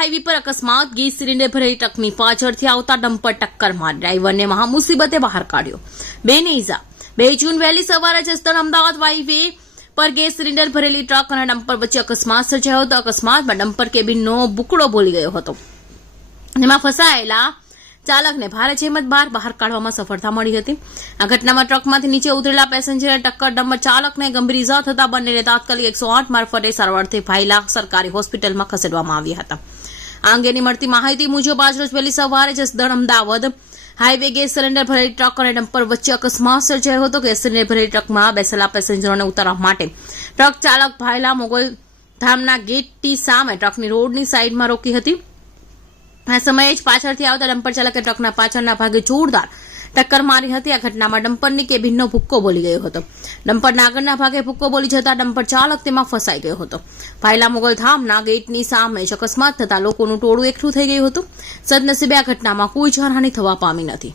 Highway પર અકસ્માત, gas cylinder ભરેલી ટ્રકની પાછળથી આવતા ડમ્પર ટક્કર મારી ડ્રાઈવરને મહામુસીબતે બહાર કાઢ્યો. 2 ને ઈજા. 2 જૂન વહેલી સવારે જસદણ અમદાવાદ હાઈવે પર ગેસ સિલિન્ડર ભરેલી ટ્રક અને ડમ્પર વચ્ચે અકસ્માત સર્જાયો હતો. અકસ્માતમાં ડમ્પર કેબિનનો બુકડો બોલી ગયો હતો. જેમાં ફસાયેલા ચાલકને ભારે જહેમત બહાર કાઢવામાં સફળતા મળી હતી. આ ઘટનામાં ટ્રકમાંથી નીચે ઉતરેલા પેસેન્જરને ટક્કર, ડમ્પર ચાલકને ગંભીર ઇજા થતા બંનેને તાત્કાલિક 108 મારફતે સારવારથી ભાયલા સરકારી હોસ્પિટલમાં ખસેડવામાં આવ્યા હતા. આ અંગેની મળતી માહિતી મુજબ આજરોજ વહેલી સવારે Jasdan Ahmedabad highway gas cylinder ભરેલી ટ્રક અને ડમ્પર વચ્ચે અકસ્માત સર્જાયો હતો. ગેસ સિલિન્ડર ભરેલી ટ્રકમાં બેસેલા પેસેન્જરોને ઉતારવા માટે ટ્રક ચાલક ભાયલા મોગલ ધામના ગેટની સામે ટ્રકની રોડની સાઈડમાં રોકી હતી. આ સમયે જ પાછળથી આવતા ડમ્પર ચાલકે ટ્રકના પાછળના ભાગે જોરદાર ટક્કર મારી હતી. આ ઘટનામાં ડમ્પરની કેબિનનો ભૂક્કો બોલી ગયો હતો. ડમ્પરના આગળના ભાગે ભૂક્કો બોલી જતા ડમ્પર ચાલક તેમાં ફસાઈ ગયો હતો. ભાયલા મોગલધામના ગેટની સામે જ અકસ્માત થતા લોકોનું ટોળું એકઠું થઈ ગયું હતું. સદનસીબે આ ઘટનામાં કોઈ જાનહાનિ થવા પામી નથી.